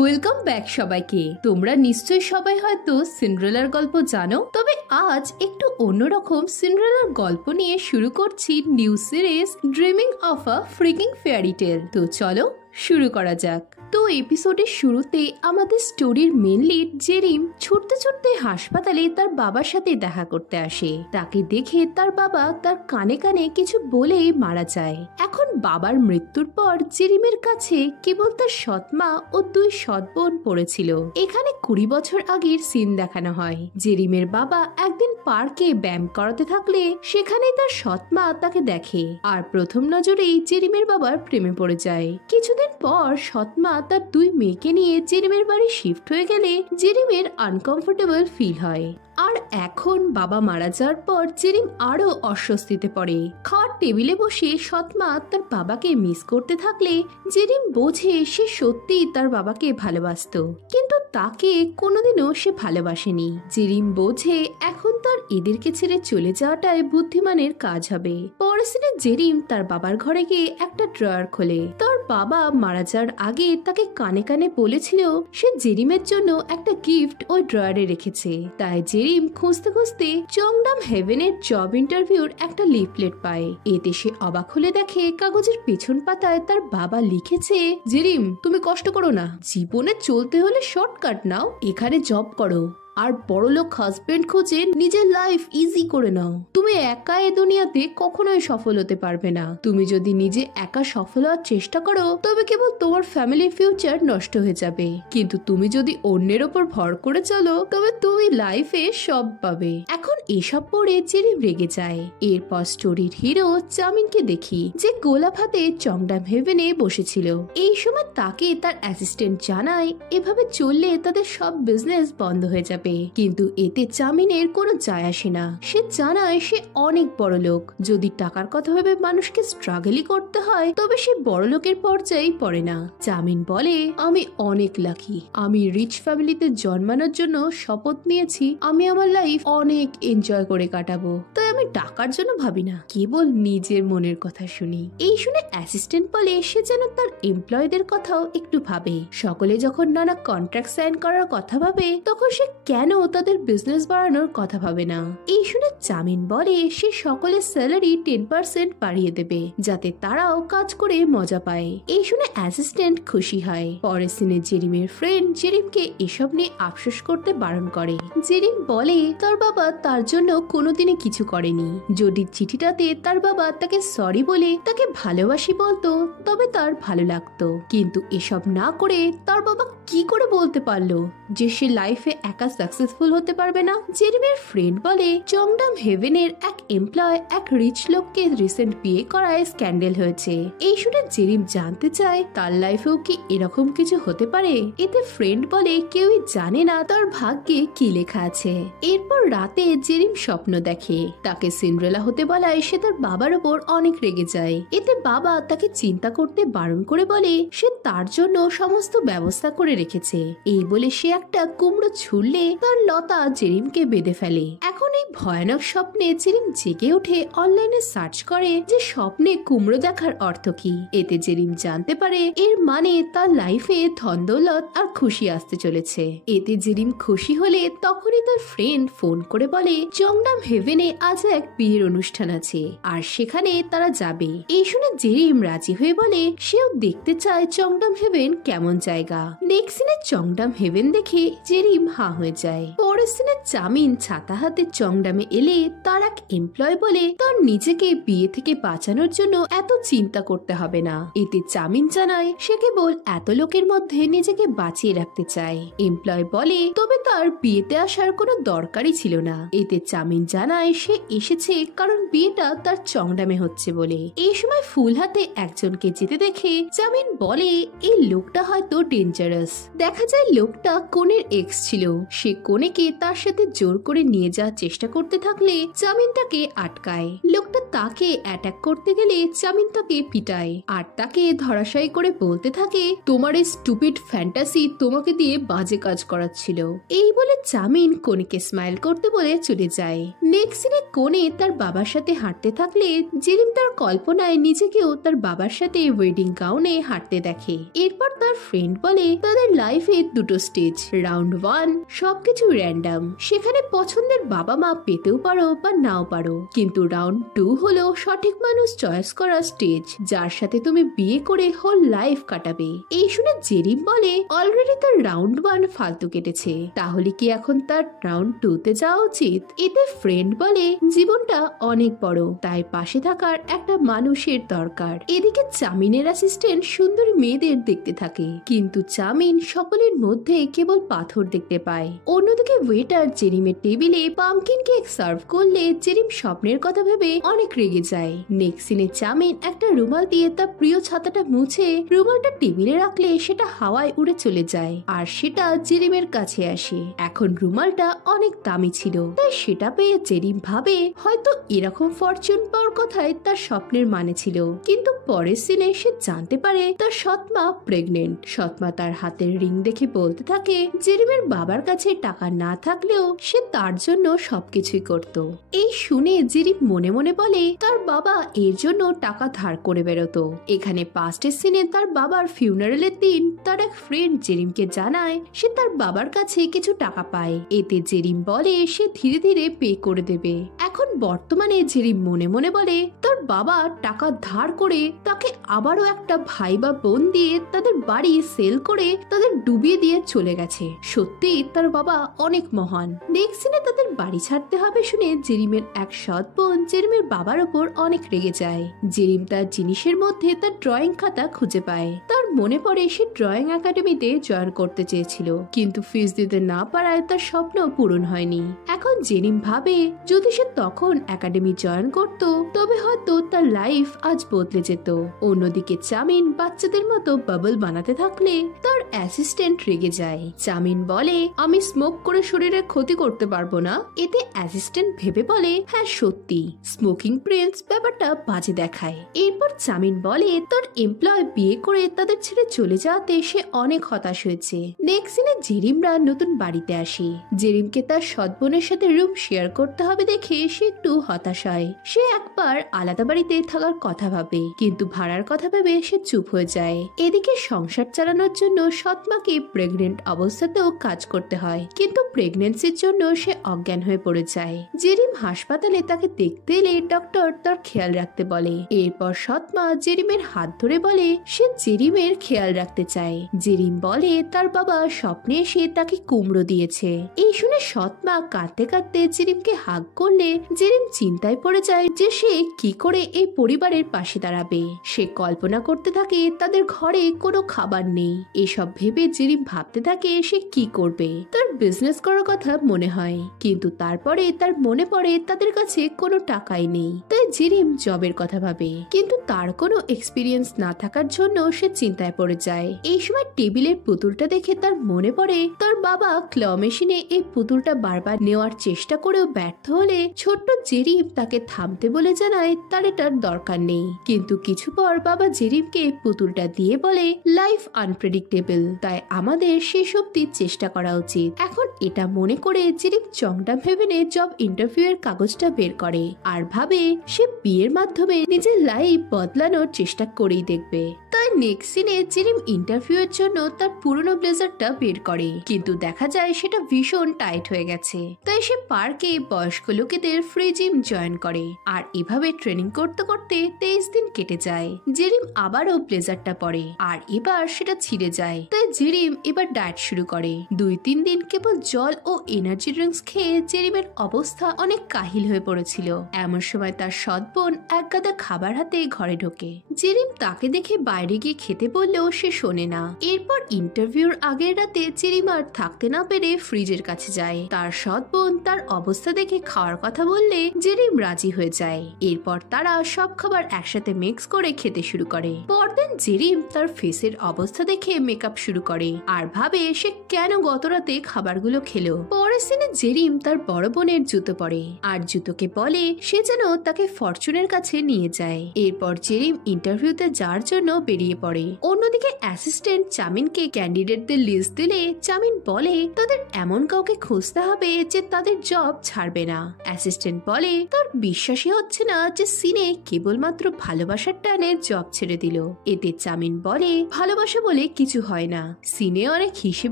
Welcome back সবাইকে। তোমরা নিশ্চয়ই সবাই হয়তো সিন্ড্রেলার গল্প জানো, তবে আজ একটু অন্যরকম সিন্ড্রেলার গল্প নিয়ে শুরু করছি new series dreaming of a freaking fairy tale. তো চলো শুরু করা যাক। তো এপিসোডের শুরুতে আমাদের স্টোরির মেন লিড জেরিম ছুটতে ছুটতে হাসপাতালে তার বাবার সাথে দেখা করতে আসে। তাকে দেখে তার বাবা তার কানে কানে কিছু বলেই মারা যায়। এখন বাবার মৃত্যুর পর জেরিমের কাছে কেবল তার সৎমা ও দুই সৎ বোন পড়েছিল। এখানে 20 বছর আগের সিন দেখানো হয়। জেরিমের বাবা একদিন পার্কে ব্যায়াম করাতে থাকলে সেখানেই তার সৎমা তাকে দেখে, আর প্রথম নজরেই জেরিমের বাবার প্রেমে পড়ে যায়। কিছুদিন পর সৎমা তার দুই মেয়েকে নিয়ে জেরিমের বাড়ি শিফট হয়ে গেলে জেরিমের আনকমফোর্টেবল ফিল হয়। আর এখন বাবা মারা যাওয়ার পর জেরিম আরো অস্বস্তিতে পড়ে। খাওয়ার টেবিলে বসে সৎমা তার বাবাকে মিস করতে থাকলে জেরিম বোঝে সে সত্যিই তার বাবাকে ভালোবাসতো, কিন্তু তাকে কোনোদিনও সে ভালোবাসেনি। জেরিম বোঝে এখন তার এদেরকে ছেড়ে চলে যাওয়াটাই বুদ্ধিমানের কাজ হবে। পরের দিনে জেরিম তার বাবার ঘরে গিয়ে একটা ড্রয়ার খোলে। তার বাবা মারা যাওয়ার আগে তাকে কানে কানে বলেছিল সে জেরিমের জন্য একটা গিফট ওই ড্রয়ারে রেখেছে। তাই জেরিম খুঁজতে খুঁজতে চংডাম হেভেনের জব ইন্টারভিউর একটা লিফলেট পায়। এতে সে অবাক হলে দেখে কাগজের পেছন পাতায় তার বাবা লিখেছে, জেরিম তুমি কষ্ট করো না, জীবনে চলতে হলে শর্টকাট নাও, এখানে জব করো আর বড়লোক হাজবেন্ড খুঁজে নিজের লাইফ ইজি করে নাও। তুমি একা এ দুনিয়াতে কখনোই সফল হতে পারবে না। তুমি যদি নিজে একা সফল হওয়ার চেষ্টা করো তবে কেবল তোমার ফ্যামিলির ফিউচার নষ্ট হয়ে যাবে, কিন্তু তুমি যদি অন্যের ওপর ভর করে চলো তবে তুমি লাইফে সব পাবে। এখন এসব পড়ে জেরিম রেগে যায়। এরপর স্টোরির হিরো চামিনকে দেখি, যে গোলাপ হাতে চংডাম হেভেনে বসেছিল। এই সময় তাকে তার অ্যাসিস্ট্যান্ট জানায় এভাবে চললে তাদের সব বিজনেস বন্ধ হয়ে যাবে, কিন্তু এতে চামিনের কোনো যায় আসে না। সে জানায় সে অনেক বড় লোক, যদি টাকার কথা ভেবে মানুষকে স্ট্রাগলই করতে হয় তবে সে বড় লোকের পর্যায়ে পড়ে না। চামিন বলে, আমি অনেক লাকি, আমি রিচ ফ্যামিলিতে জন্মানোর জন্য শপথ নিয়েছি আমি আমার লাইফ অনেক এনজয় করে কাটাবো, তাই আমি টাকার জন্য ভাবি না, কেবল নিজের মনের কথা শুনি। এই শুনে অ্যাসিস্ট্যান্ট বলে সে যেন তার এমপ্লয়ীদের কথাও একটু ভাবে। সকলে যখন নানা কন্ট্রাক্ট সাইন করার কথা ভাবে তখন সে কেন তাদের বিজনেস বাড়ানোর কথা ভাবে না। এই শুনে চামিন বলে সে সকলের স্যালারি 10% বাড়িয়ে দেবে যাতে তারাও কাজ করে মজা পায়। এই শুনে অ্যাসিস্ট্যান্ট খুশি হয়। পরের সিনে জেরিমের ফ্রেন্ড জেরিমকে এসব নিয়ে আফসোস করতে বারণ করে। জেরিম বলে তার বাবা তার জন্য কোনোদিনই কিছু করেনি। যদি চিঠিটাতে তার বাবা তাকে সরি বলে তাকে ভালোবাসি বলতো তবে তার ভালো লাগতো, কিন্তু এসব না করে তার বাবা কি করে বলতে পারলো যে সে লাইফে একা সাকসেসফুল হতে পারবে না। জেরিমের ফ্রেন্ড বলে চংডাম হেভেনের এক এমপ্লয় এক রিচ লোককে রিসেন্ট বিয়ে করায় স্ক্যান্ডেল হয়েছে। এই শুনে জেরিম জানতে চায় তার লাইফেও কি এরকম কিছু হতে পারে। এতে ফ্রেন্ড বলে কেউই জানে না তার ভাগ্যে কি লেখা আছে। এরপর রাতে জেরিম স্বপ্ন দেখে তাকে সিন্ড্রেলা হতে বলায় সে তার বাবার ওপর অনেক রেগে যায়। এতে বাবা তাকে চিন্তা করতে বারণ করে বলে সে তার জন্য সমস্ত ব্যবস্থা করে রেখেছে। এই বলে সে একটা কুমড়ো ছুড়লে তার লতা জেরিমকে বেঁধে ফেলে। এখন এই ভয়ানক স্বপ্নে জেরিম জেগে উঠে অনলাইনে সার্চ করে যে স্বপ্নে কুমড়ো দেখার অর্থ কি। এতে জেরিম জানতে পারে এর মানে তার লাইফে ধন দৌলত আর খুশি আসতে চলেছে। এতে জেরিম খুশি হলে তখনই তার ফ্রেন্ড ফোন করে বলে চংডাম হেভেনে আজ এক বিয়ের অনুষ্ঠান আছে আর সেখানে তারা যাবে। এই শুনে জেরিম রাজি হয়ে বলে সেও দেখতে চায় চংডাম হেভেন কেমন জায়গা। নেক্সট সিনে চংডাম হেভেন দেখে জেরিম হা হয়ে যায়। পরের সিনে চামিন ছাতা হাতে চংডামে এলে তার এক এমপ্লয় বলে তার নিজেকে বিয়ে থেকে বাঁচানোর জন্য এত চিন্তা করতে হবে না। এতে চামিন জানায় সে কেবল এত লোকের মধ্যে নিজেকে বাঁচিয়ে রাখতে চায়। এমপ্লয় বলে তবে তার বিয়েতে আসার কোনো দরকারই ছিল না। এতে চামিন জানায় সে এসেছে কারণ বিয়েটা তার চংডামে হচ্ছে বলে। এই সময় ফুল হাতে একজনকে যেতে দেখে চামিন বলে এই লোকটা হয়তো ডেঞ্জারাস। দেখা যায় লোকটা কনের এক্স ছিল। সে কনেকে তার সাথে জোর করে নিয়ে যাওয়ার চেষ্টা করতে থাকলে চামিন তাকে আটকায়। লোকটা তাকে অ্যাটাক করতে গেলে চামিন তাকে পিটায় আর তাকে ধরাশায়ী করে বলতে থাকে, তোমার এই স্টুপিড ফ্যান্টাসি তোমাকে দিয়ে বাজে কাজ করাচ্ছিল। এই বলে চামিন কোনেকে স্মাইল করতে বলে চলে যায়। নেক্সট সিনে কোনে তার বাবার সাথে হাঁটতে থাকলে জেরিম তার কল্পনায় নিজেকেও তার বাবার সাথে ওয়েডিং গাউনে হাঁটতে দেখে। এরপর তার ফ্রেন্ড বলে তাদের লাইফে দুটো স্টেজ, রাউন্ড 1 সবকিছু র্যান্ডম, সেখানে পছন্দের বাবা মা পেতেও পারো বা নাও পারো, কিন্তু রাউন্ড 2 হলো সঠিক মানুষ চয়েস করা স্টেজ, যার সাথে তুমি বিয়ে করে হোল লাইফ কাটাবে। এই শুনে জেরিম বলে অলরেডি তার রাউন্ড 1 ফালতু কেটেছে, তাহলে কি এখন তার রাউন্ড 2 তে যাওয়া উচিত? এতে ফ্রেন্ড বলে জীবনটা অনেক বড়, তাই পাশে থাকার একটা মানুষের দরকার। এদিকে চামিনের অ্যাসিস্ট্যান্ট সুন্দরী মেয়েদের দেখতে থাকে, কিন্তু চামিন সকলের মধ্যে কেবল পাথর দেখতে পায়। অন্যদিকে ওয়েটার জেরিমের টেবিলে পামকিন কেক সার্ভ করলে জেরিম স্বপ্নের কথা ভেবে অনেক রেগে যায়। নেক্সট সিনে চামিন একটা রুমাল দিয়ে তার প্রিয় ছাতাটা মুছে রুমালটা টেবিলে রাখলে সেটা হাওয়ায় উড়ে চলে যায় আর সেটা জেরিমের কাছে আসে। এখন রুমালটা অনেক দামি ছিল, তাই সেটা পেয়ে জেরিম ভাবে হয়তো এরকম ফরচুন পাওয়ার কথাই তার স্বপ্নের মানে ছিল। কিন্তু পরের সিনে সে জানতে পারে তার সৎমা প্রেগনেন্ট। সৎমা তার হাতের রিং দেখে বলতে থাকে জেরিমের বাবার কাছে টাকা না থাকলেও সে তার জন্য সবকিছুই করত। এই শুনে জেরিম মনে মনে বলে তার বাবা এর জন্য টাকা ধার করে বেরোতো। এখানে পাস্টের সিনে তার বাবার ফিউনারেলের দিন তার এক ফ্রেন্ড জেরিমকে জানায় সে তার বাবার কাছে কিছু টাকা পায়। এতে জেরিম বলে সে ধীরে ধীরে পে করে দেবে। এখন বর্তমানে জেরিম মনে মনে বলে তার বাবা টাকা ধার করে তাকে আবারও একটা ভাই বা বোন দিয়ে তাদের বাড়ি সেল করে তাদের ডুবিয়ে দিয়ে চলে গেছে। সত্যি তার বাবা অনেক মহান। নেক্সট সিনে তাদের বাড়ি ছাড়তে হবে শুনে জেরিমের এক সৎ বোন জেরিমের বাবার ওপর অনেক রেগে যায়। জেরিম তার জিনিসের মধ্যে তার ড্রয়িং খাতা খুঁজে পায়। তার মনে পড়ে সে ড্রয়িং একাডেমিতে জয়েন করতে চেয়েছিল, কিন্তু ফিস দিতে না পারায় তার স্বপ্ন পূরণ হয়নি। এখন জেরিম ভাবে যদি সে তখন একাডেমি জয়েন করত তবে হয়তো তার লাইফ আজ বদলে যেত। অন্যদিকে চামিন বাচ্চাদের মতো বাবল বানাতে থাকলে তার অ্যাসিস্ট্যান্ট রেগে যায়। চামিন বলে আমি স্মোক করে শরীরে ক্ষতি করতে পারবো না। এতে অ্যাসিস্ট্যান্ট ভেবে বলে হ্যাঁ সত্যি, স্মোকিং প্রিন্স ব্যাপারটা বাজে দেখায়। এরপর চামিন বলে তার এমপ্লয় বিয়ে করে তাদের ছেড়ে চলে যাওয়াতে সে অনেক হতাশ হয়েছে। নেক্সট সিনে জেরিমরা নতুন বাড়িতে আসে। জেরিমকে তার সৎ বোনের সাথে রুম শেয়ার করতে হবে দেখে সে একটু হতাশ হয়। সে একবার আলাদা বাড়িতে থাকার কথা ভাবে, কিন্তু ভাড়ার কথা ভেবে সে চুপ হয়ে যায়। এদিকে সংসার চালানোর জন্য সৎমাকে প্রেগনেন্ট অবস্থাতেও কাজ করতে হয়, কিন্তু প্রেগনেন্সির জন্য সে অজ্ঞান হয়ে পড়ে যায়। জেরিম হাসপাতালে তাকে দেখতে এলে ডক্টর তার খেয়াল রাখতে বলে। এরপর সৎমা জেরিমের হাত ধরে বলে সে জেরিমের খেয়াল রাখতে চায়। জেরিম বলে তার বাবা স্বপ্নে এসে তাকে কুমড়ো দিয়েছে। এই শুনে সৎমা কাঁদতে কাঁদতে জেরিমকে হাগ করলে জেরিম চিন্তায় পড়ে যায় যে সে কি করে এই পরিবারের পাশে দাঁড়াবে। সে কল্পনা করতে থাকে তাদের ঘরে কোনো খাবার নেই। এসব ভেবে জেরিম ভাবতে থাকে সে কি করবে। তার বিজনেস করার কথা মনে হয়, কিন্তু তারপরে তার মনে পড়ে তাদের কাছে কোনো টাকাই নেই। তাই জেরিম জবের কথা ভাবে, কিন্তু তার কোনো এক্সপিরিয়েন্স না থাকার জন্য সে চিন্তায় পড়ে যায়। এই সময় টেবিলের পুতুলটা দেখে তার মনে পড়ে তার বাবা ক্ল মেশিনে এই পুতুলটা বারবার নেওয়ার চেষ্টা করেও ব্যর্থ হলে ছোট্ট জেরিম তাকে থামতে বলে জানায় তার এটার দরকার নেই। কিন্তু কিছু পর বাবা জেরিমকে পুতুলটা দিয়ে বলে লাইফ আনপ্রেডিক্টেবল, তাই আমাদের শেষ অব্দি চেষ্টা করা উচিত। এখন এটা মনে করে জেরিম চংডা ভেবেনে জব ইন্টারভিউ এর কাগজটা বের করে আর ভাবে সে বিয়ের মাধ্যমে নিজের লাইফ বদলানোর চেষ্টা করেই দেখবে। তাই নেক্সট সিনে জেরিম ইন্টারভিউ এর জন্য তার পুরনো ব্লেজারটা বের করে, কিন্তু দেখা যায় সেটা ভীষণ টাইট হয়ে গেছে। তাই সে পার্কে বয়স্ক লোকেদের ফ্রি জিম জয়েন করে আর এভাবে ট্রেনিং করতে করতে 23 দিন কেটে যায়। জেরিম আবারও ব্লেজারটা পরে আর এবার সেটা ছিঁড়ে যায়। তাই জেরিম এবার ডায়েট শুরু করে। 2-3 দিন কেবল জল ও এনার্জি ড্রিঙ্কস খেয়ে জেরিমের অবস্থা অনেক কাহিল হয়ে পড়েছিল। এমন সময় তার সৎ বোন এক গাদা খাবার হাতে ঘরে ঢোকে। জেরিম তাকে দেখে বাইরে বাইরে গিয়ে খেতে বললেও সে শোনে না। এরপর ইন্টারভিউর আগের রাতে জেরিম আর থাকতে না পেরে ফ্রিজের কাছে যায়। তার সৎ বোন তার অবস্থা দেখে খাওয়ার কথা বললে জেরিম রাজি হয়ে যায়। এরপর তারা সব খাবার একসাথে মিক্স করে খেতে শুরু করে। পরদিন জেরিম তার ফেসের অবস্থা দেখে মেকআপ শুরু করে আর ভাবে সে কেন গত রাতে খাবারগুলো খেলো। পরের সিনে জেরিম তার বড় বোনের জুতো পরে আর জুতোকে বলে সে যেন তাকে ফরচুনের কাছে নিয়ে যায়। এরপর জেরিম ইন্টারভিউতে যাওয়ার জন্য বেরিয়ে পড়ে। অন্যদিকে অ্যাসিস্ট্যান্ট চামিনকে ক্যান্ডিডেটদের লিস্ট দিলে চামিন বলে তাদের এমন কাউকে খুঁজতে হবে যে তাদের জব ছাড়বে না। অ্যাসিস্ট্যান্ট বলে তার বিশ্বাসই হচ্ছে না যে সিনে কেবলমাত্র ভালোবাসার টানে জব ছেড়ে দিল। এতে চামিন বলে ভালোবাসা বলে কিছু হয় না, সিনে অনেক হিসেব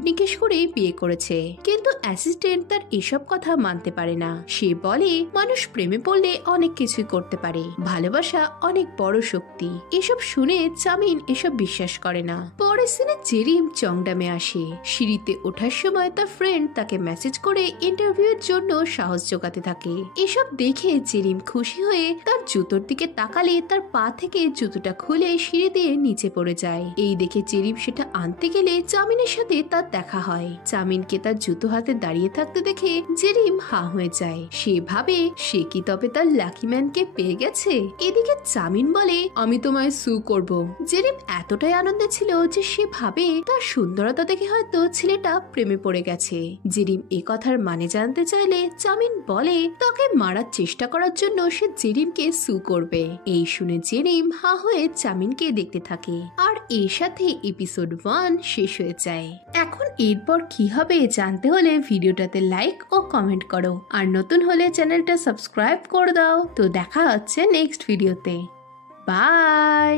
নিকেশ করে বিয়ে করেছে। কিন্তু অ্যাসিস্ট্যান্ট তার এসব কথা মানতে পারে না। সে বলে মানুষ প্রেমে পড়লে অনেক কিছুই করতে পারে, ভালোবাসা অনেক বড় শক্তি। এসব শুনে চামিন এসব বিশ্বাস করে না। পরের সিনে জেরিম চংডামে আসে। সিঁড়িতে ওঠার সময় তার ফ্রেন্ড তাকে মেসেজ করে ইন্টারভিউর জন্য সাহস জোগাতে থাকে। এসব দেখে জেরিম খুশি হয়ে তার জুতোর দিকে তাকালে তার পা থেকে জুতোটা খুলে সিঁড়ি দিয়ে নিচে পড়ে যায়। এই দেখে জেরিম সেটা আনতে গেলে চামিনের সাথে তার দেখা হয়। চামিনকে তার জুতো হাতে দাঁড়িয়ে থাকতে দেখে জেরিম হা হয়ে যায়। সে ভাবে সে কি তবে তার লাকি ম্যানকে পেয়ে গেছে। এদিকে চামিন বলে আমি তোমায় সু করব। জেরিম এতটাই আনন্দে ছিল যে সে ভাবে তার সুন্দরতা দেখে হয়তো ছেলেটা প্রেমে পড়ে গেছে। জেরিম এ কথার মানে জানতে চাইলে চামিন বলে তাকে মারার চেষ্টা করার জন্য সে জেরিমকে সু করবে। এই শুনে জেরিম হা হয়ে চামিনকে দেখতে থাকে। আর এর সাথে এপিসোড 1 শেষ হয়ে যায়। এখন এরপর কি হবে জানতে হলে ভিডিওটাতে লাইক ও কমেন্ট করো, আর নতুন হলে চ্যানেলটা সাবস্ক্রাইব করে দাও। তো দেখা হচ্ছে নেক্সট ভিডিওতে। বাই।